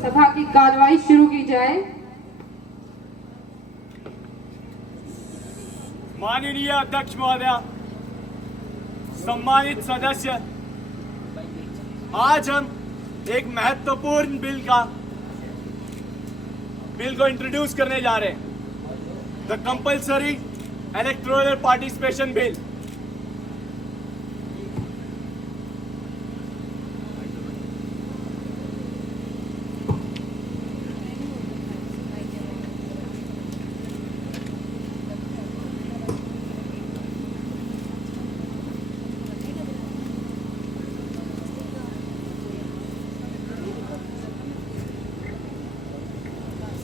सभा की कार्रवाई शुरू की जाए। माननीय अध्यक्ष महोदय, सम्मानित सदस्य, आज हम एक महत्वपूर्ण बिल को इंट्रोड्यूस करने जा रहे हैं, the compulsory electoral participation bill.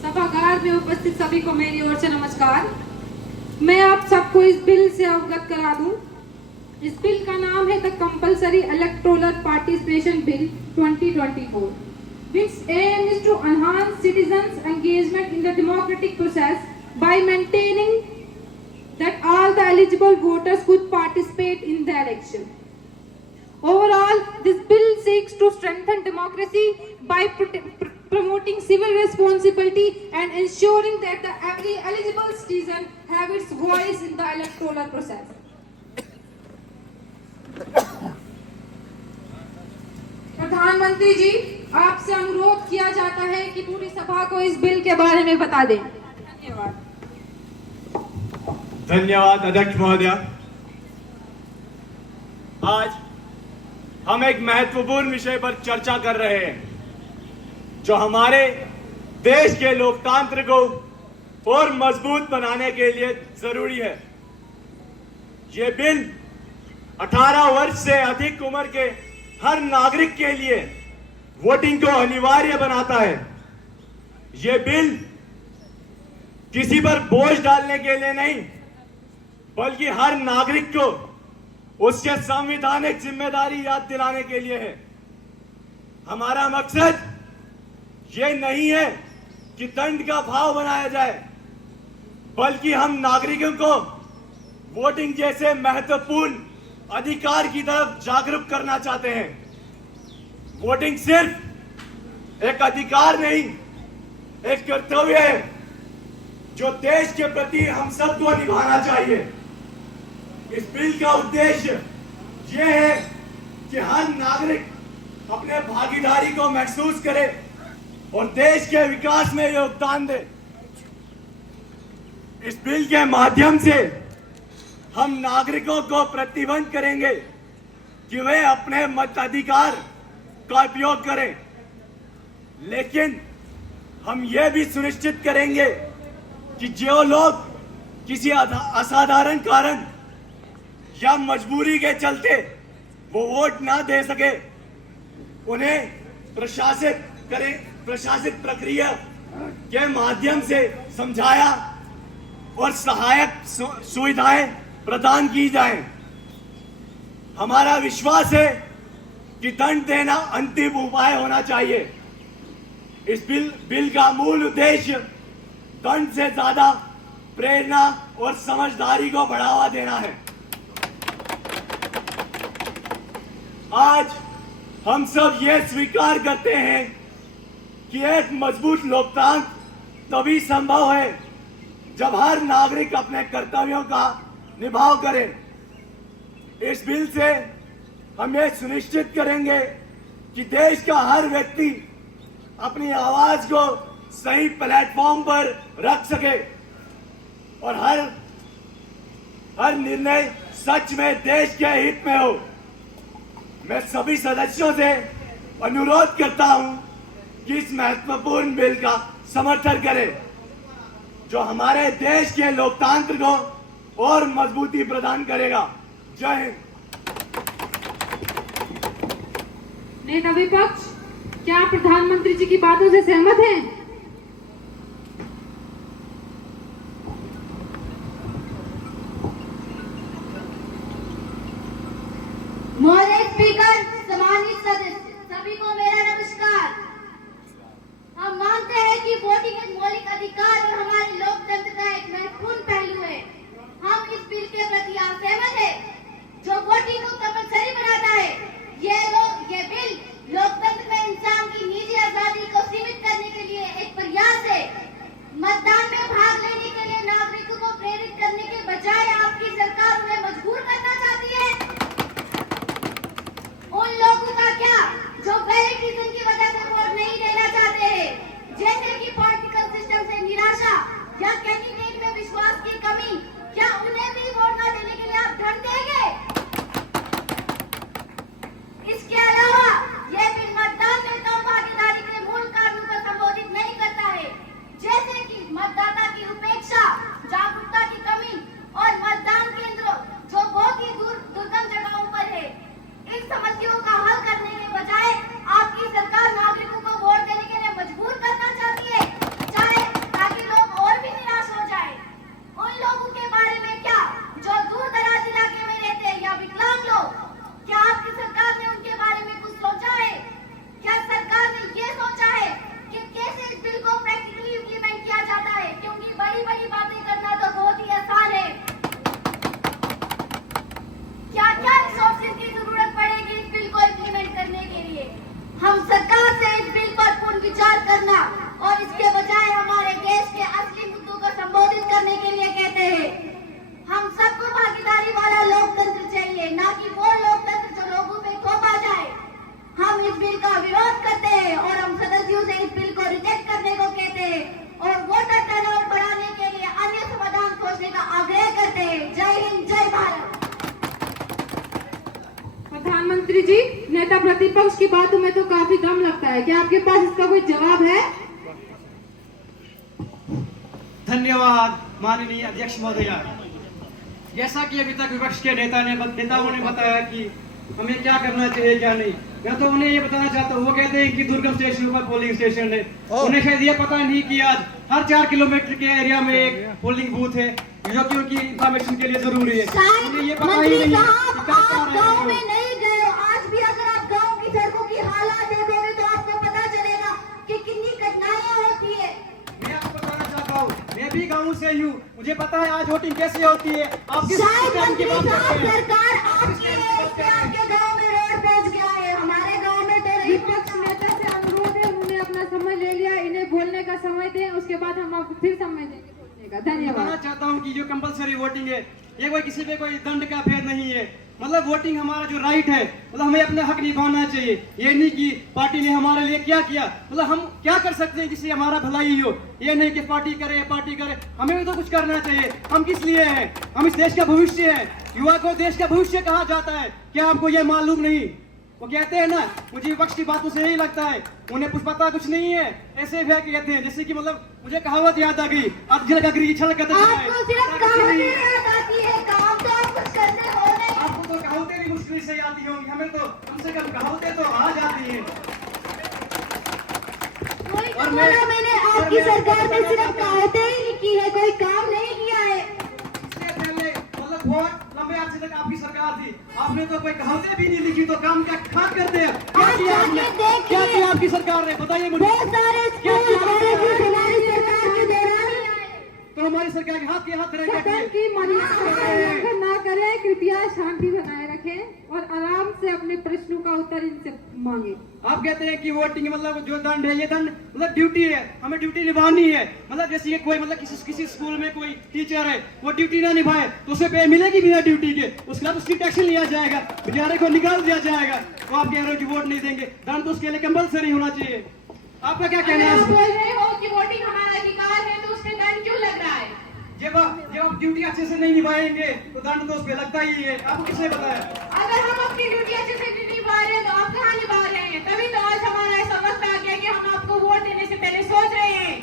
सभागार में उपस्थित सभी को मेरी ओर से नमस्कार। मैं आप सबको इस बिल से अवगत करा दूं। इस बिल का नाम है the compulsory electoral participation bill 2024, which aim is to enhance citizens' engagement in the democratic process by maintaining that all the eligible voters could participate in the election. Overall, this bill seeks to strengthen democracy by promoting civil responsibility and ensuring that every eligible citizen have its voice in the electoral process. प्रधानमंत्री जी, आपसे अनुरोध किया जाता है कि पूरी सभा को इस बिल के बारे में बता दें। धन्यवाद। धन्यवाद अध्यक्ष महोदय। आज हम एक महत्वपूर्ण विषय पर चर्चा कर रहे हैं, जो हमारे देश के लोकतंत्र को और मजबूत बनाने के लिए जरूरी है। ये बिल 18 वर्ष से अधिक उम्र के हर नागरिक के लिए वोटिंग को अनिवार्य बनाता है। ये बिल किसी पर बोझ डालने के लिए नहीं, बल्कि हर नागरिक को उसके संवैधानिक जिम्मेदारी याद दिलाने के लिए है। हमारा मकसद ये नहीं है कि दंड का भाव बनाया जाए, बल्कि हम नागरिकों को वोटिंग जैसे महत्वपूर्ण अधिकार की तरफ जागरूक करना चाहते हैं। वोटिंग सिर्फ एक अधिकार नहीं, एक कर्तव्य है जो देश के प्रति हम सबको निभाना चाहिए। इस बिल का उद्देश्य यह है कि हर नागरिक अपने भागीदारी को महसूस करे और देश के विकास में योगदान दे। इस बिल के माध्यम से हम नागरिकों को प्रतिबंध करेंगे कि वे अपने मताधिकार का उपयोग करें, लेकिन हम यह भी सुनिश्चित करेंगे कि जो लोग किसी असाधारण कारण या मजबूरी के चलते वो वोट ना दे सके, उन्हें प्रशासित प्रक्रिया के माध्यम से समझाया और सहायक सुविधाएं प्रदान की जाएं। हमारा विश्वास है कि दंड देना अंतिम उपाय होना चाहिए। इस बिल का मूल उद्देश्य दंड से ज्यादा प्रेरणा और समझदारी को बढ़ावा देना है। आज हम सब ये स्वीकार करते हैं कि एक मजबूत लोकतंत्र तभी संभव है जब हर नागरिक अपने कर्तव्यों का निभाव करे। इस बिल से हम ये सुनिश्चित करेंगे कि देश का हर व्यक्ति अपनी आवाज को सही प्लेटफॉर्म पर रख सके और हर निर्णय सच में देश के हित में हो। मैं सभी सदस्यों से अनुरोध करता हूं कि इस महत्वपूर्ण बिल का समर्थन करें, जो हमारे देश के लोकतंत्र को और मजबूती प्रदान करेगा। जय हिंद। नेता विपक्ष, क्या आप प्रधानमंत्री जी की बातों से सहमत हैं? महोदय स्पीकर, सम्मानित सदस्य, सभी को मेरा नमस्कार। हम मानते हैं कि वोटिंग एक मौलिक अधिकार और हमारे लोकतंत्र का एक महत्वपूर्ण पहलू है। हम इस बिल के प्रति आप सहमत है, जो वोटिंग को कंपल्सरी बनाता है। ये बिल लोकतंत्र में इंसान की निजी आजादी को सीमित कर रीजन की वजह से वोट नहीं देना चाहते हैं, जैसे कि पॉलिटिकल सिस्टम से निराशा या कैंडिडेट में विश्वास की कमी, क्या उन्हें भी वोट न देने के लिए आप धन देंगे? इसके अलावा यह बिल मतदान में कम भागीदारी के मूल कारणों को संबोधित नहीं करता है, जैसे कि मतदाता की उपेक्षा, जागरूकता की कमी और मतदान केंद्रों जो बहुत ही दुर्गम जगहों पर है। इन समस्याओं का हल करने के बजाय आपकी सरकार नागरिकों को वोट देने के लिए मजबूर करना चाहती है, चाहे ताकि लोग और भी निराश हो जाए। उन लोगों के बारे में क्या जो दूर दराज इलाके में रहते हैं या विकलांग लोग, क्या आपकी सरकार ने उनके बारे में कुछ सोचा है? क्या सरकार ने ये सोचा है कि कैसे इस बिल को प्रैक्टिकली इम्प्लीमेंट किया जाता है? क्योंकि बड़ी बड़ी बातें करना तो बहुत ही आसान है। क्या क्या रिसोर्सेज की जरूरत पड़ेगी इस बिल को इम्प्लीमेंट करने के लिए? हम सरकार से इस बिल पर पुनर्विचार करना और इसके बजाय हमारे देश के असली मुद्दों को संबोधित करने के लिए कहते हैं। हम सबको भागीदारी वाला लोकतंत्र चाहिए, ना कि वो लोकतंत्र जो लोगों पे थोपा जाए। हम इस बिल का विरोध करते हैं और हम सदस्यों से इस बिल को रिजेक्ट करने को कहते हैं और वोटर टर्नआउट बढ़ाने के लिए अन्य समाधान खोजने का आग्रह करते हैं। जय हिंद, जय भारत। प्रधानमंत्री जी, नेता प्रतिपक्ष की बातों में तो काफी दम लगता है, क्या आपके पास इसका कोई जवाब है? धन्यवाद माननीय अध्यक्ष महोदया। जैसा कि अभी तक विपक्ष के नेताओं ने बताया कि हमें क्या करना चाहिए क्या नहीं, मैं तो उन्हें ये बताना चाहता हूँ। वो कहते हैं कि दुर्गम स्टेशनों पर पोलिंग स्टेशन है, उन्हें शायद ये पता नहीं कि आज हर 4 किलोमीटर के एरिया में एक पोलिंग बूथ है, जो कि उनकी इंफॉर्मेशन के लिए जरूरी है। उन्हें ये पता ही नहीं आप गाँव में नहीं गए हो। आज भी अगर आप गाँव की सड़कों की हालात देखोगे तो आपको पता चलेगा कि कितनी कठिनाइयाँ होती है। मैं आपको बताना चाहता हूँ, मैं भी गाँव से ही हूँ, मुझे पता है आज वोटिंग कैसे होती है। आप किस काम की बात करते हैं? सरकार आपकी है, इससे आपके गाँव में रोड पहुँच गया है, हमारे गाँव में तो विपक्ष नेता से अनुरोध है, उन्होंने अपना समय ले लिया, इन्हें बोलने का समय दें, उसके बाद हम आपको फिर समय देंगे बोलने का। बताना धन्यवाद। चाहता हूँ कि जो कंपलसरी वोटिंग है, ये कोई किसी पे कोई दंड का भेद नहीं है। मतलब वोटिंग हमारा जो राइट है, मतलब हमें अपना हक निभाना चाहिए। ये नहीं कि पार्टी ने हमारे लिए क्या किया, मतलब हम क्या कर सकते हैं जिससे हमारा भलाई हो। ये नहीं कि पार्टी करे, हमें भी तो कुछ करना चाहिए। हम किस लिए हैं? हम इस देश का भविष्य है। युवा को देश का भविष्य कहा जाता है, क्या आपको ये मालूम नहीं? वो कहते हैं ना, मुझे विपक्ष की बातों से यही लगता है, उन्हें कुछ पता कुछ नहीं है, ऐसे भी कहते हैं। जैसे कि मतलब मुझे कहावत याद आ गई, अब झलक अगरी छलक आपको सिर्फ कहावतें याद आती है, काम तो आप कुछ करते हो नहीं। आपको तो कहावतें भी मुश्किल से आती होंगी, हमें तो कम से कम कहावतें तो आ जाती हैं। और मैंने आपकी सरकार में सिर्फ कहावतें ही लिखी है, कोई काम नहीं किया है। इससे पहले मतलब बहुत लंबे अर्से तक आपकी सरकार थी, आपने तो कोई कहावतें भी नहीं लिखी, तो काम क्या करते हैं? क्या किया आपकी सरकार ने, बताइए मुझे। बहुत सारे स्कूल कॉलेज हमारी सरकार के दौरान ही आए। तो हमारी सरकार के हाथ सदन की मर्यादा ना करें, कृपया शांति बनाए रखें और आराम से अपने प्रश्नों का उत्तर इनसे मांगे। आप कहते हैं कि वोटिंग मतलब जो दंड है, ये दंड मतलब ड्यूटी है, हमें ड्यूटी निभानी है। मतलब जैसे ये कोई मतलब किसी स्कूल में कोई टीचर है, वो ड्यूटी ना निभाए तो उसे पे मिलेगी बिना ड्यूटी के, उसके बाद उसकी एक्शन लिया जाएगा, बेचारे को निकाल दिया जाएगा। तो आप कह रहे हो कि वोट नहीं देंगे, दंड तो उसके लिए कंपलसरी होना चाहिए। आपका क्या कहना है? आप बोल रहे हो कि वोटिंग हमारा अधिकार है, तो उसमें दंड क्यों लग रहा है? जब आप ड्यूटी अच्छे से नहीं निभाएंगे तो दंड तो उस पे लगता ही है। आपको किसने बताया? अगर हम अपनी ड्यूटी अच्छे से नहीं निभा रहे हैं तो आप कहाँ निभा रहे हैं? तभी तो आज हमारा ऐसा वक्त आ गया कि हम आपको वोट देने से पहले सोच रहे हैं।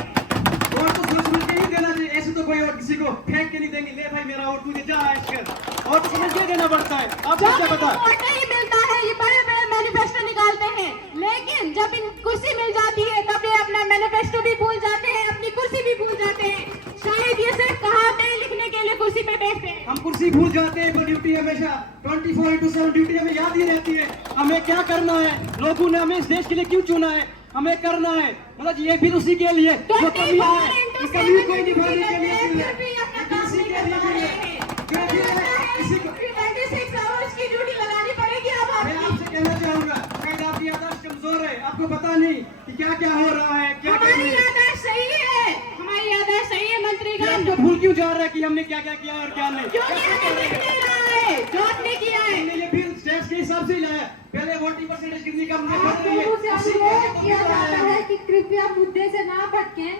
वोट तो सोच के नहीं देना चाहिए, ऐसे तो कोई और किसी को फेंक के नहीं देंगे, ले भाई मेरा वोट तुझे जा ऐश कर, और तो समझ के देना पड़ता है। आपको क्या पता? वोट नहीं मिलता है, ये बड़े मैनिफेस्टो निकालते हैं, लेकिन जब इन कुर्सी मिल जाती है तब ये अपना मैनिफेस्टो भी भूल जाते हैं, अपनी कुर्सी भी भूल जाते हैं। शायद ये सिर्फ कहावतें लिखने के लिए कुर्सी पे बैठते हैं। हम कुर्सी भूल जाते हैं, तो ड्यूटी हमेशा 24/7 ड्यूटी हमें याद ही रहती है। हमें क्या करना है, लोगों ने हमें इस देश के लिए क्यों चुना है, हमें करना है। मतलब ये भी उसी के लिए जो कमियां है, इस कमी को निभाने के लिए भी है, इसी के लिए भी है। जो भी है, इसी को 26 आवर्स की ड्यूटी लगानी पड़ेगी। अब मैं आपसे कहना चाहूंगा, शायद आपकी याददाश्त कमजोर है, आपको पता नहीं कि क्या क्या हो रहा है, क्या क्या हमारी नहीं। याददाश्त सही है, हमारी याददाश्त सही है मंत्रीगण। तो भूल क्यों जा रहा है कि हमने क्या क्या किया और क्या नहीं? क्योंकि हमें दिख नहीं रहा है जो आपने किया है। हमने ये बिल स्टेट्स के हिसाब से ही लाया। पहले वोटिंग परसेंटेज कितनी बिजली कम से आप लोगों से अनुरोध किया जाता है कि कृपया मुद्दे से ना भटकें।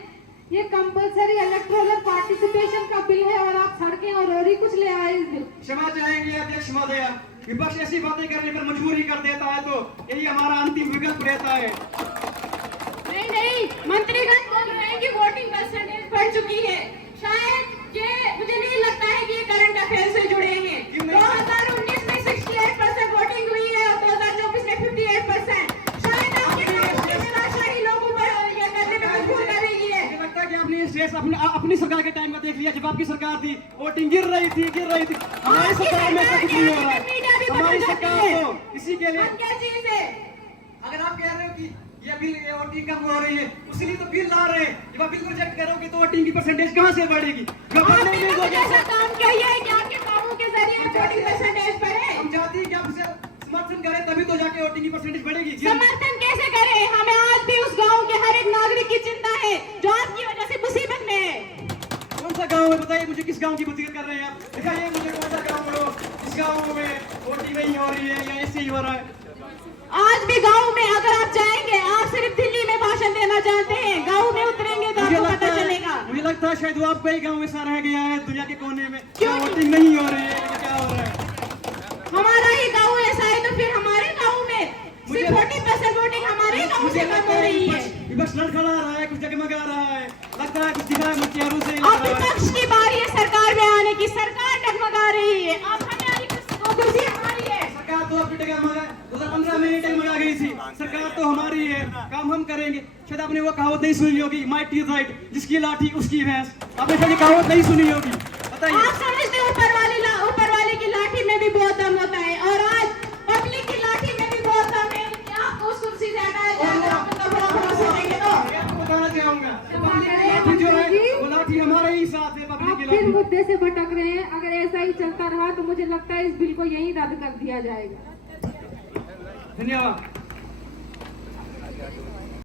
ये कंपलसरी इलेक्टोरल पार्टिसिपेशन का बिल है और आप सड़कें और ही कुछ ले आए इस बिल। क्षमा चाहेंगे अध्यक्ष महोदय, विपक्ष ऐसी बातें करने पर मजबूर ही कर देता है, तो यही हमारा अंतिम विकल्प रहता है। नहीं नहीं, मंत्रीगण बोल रहे हैं कि वोटिंग परसेंटेज बढ़ चुकी है। शायद ये मुझे नहीं लगता है कि ये करंट अफेयर से जुड़े हैं। 2019 में 68% वोटिंग हुई है और 2024 में 58%। शायद आपके निराशाही लोगों पर ये करने में मजबूर कर रही है। मुझे लगता है कि आपने इस देश अपनी सरकार के टाइम में देख लिया, जब आपकी सरकार थी वोटिंग गिर रही थी। हमारी सरकार में ऐसा कुछ नहीं हो रहा है। हमारी सरकार तो इसी के लिए, क्या चीज है? अगर आप कह रहे हो कि ये बिल वोटिंग कम हो रही है, उसीलिए तो बिल ला रहे हैं। जब आप बिल रिजेक्ट करोगे तो वोटिंग की परसेंटेज कहाँ से बढ़ेगी? जो बढ़ने आपने नहीं तो दोगे। ऐसा काम किया है कि आपके कामों के जरिए वोटिंग परसेंटेज बढ़े। हम चाहते हैं कि आप इसे समर्थन करें, तभी तो जाके वोटिंग की परसेंटेज बढ़ेगी। समर्थन कैसे करें? हमें आज भी उस गांव के हर एक नागरिक की चिंता है जो आपकी वजह से मुसीबत में है। कौन सा गांव है बताइए मुझे, किस गांव की मुसीबत कर रहे हैं आप? दिखाइए मुझे कौन सा गांव है इस गांव में वोटिंग नहीं हो रही है या ऐसे ही हो रहा है। आज भी गांव में अगर आप जाएंगे, आप सिर्फ दिल्ली में भाषण देना चाहते हैं, गांव में उतरेंगे तो आपको पता चलेगा। मुझे लगता है शायद वो आपका ही गांव ऐसा रह गया है दुनिया के कोने में, क्यों? वोटिंग नहीं हो रही है, क्या हो रहा है? हमारा ही गांव ऐसा है तो फिर हमारे गांव में मुझे- सिर्फ 40% वोटिंग हमारे ही गांव से कम हो रही है। विपक्ष लड़खड़ा रहा है, कुछ जगमगा रहा है, लगता है कुछ दिखाए मुख्तियारों से अब विपक्ष की बारी है सरकार में आने की। सरकार डगमगा रही है। अब हमें वाली कुर्सी हमारी है। सरकार तो आपकी डगमगा 2015 में डगमगा गई थी। सरकार तो हमारी है, काम हम करेंगे। शायद आपने वो कहावत नहीं सुनी होगी, माइट इज राइट, जिसकी लाठी उसकी भैंस। आपने शायद ये कहावत नहीं सुनी होगी, बताइए। आप समझते हैं ऊपर वाले की लाठी में भी बहुत दम होता है और आज पब्लिक की लाठी में भी बहुत दम है। क्या आपको उस कुर्सी से हटाया जाएगा? आप इतना बड़ा भरोसा देंगे तो मैं आपको बताना चाहूंगा, पब्लिक की लाठी जो है वो लाठी हमारे ही साथ है। पब्लिक आप की फिर लाठी मुद्दे से भटक रहे हैं। अगर ऐसा ही चलता रहा तो मुझे लगता है इस बिल को यहीं रद्द कर दिया जाएगा। धन्यवाद।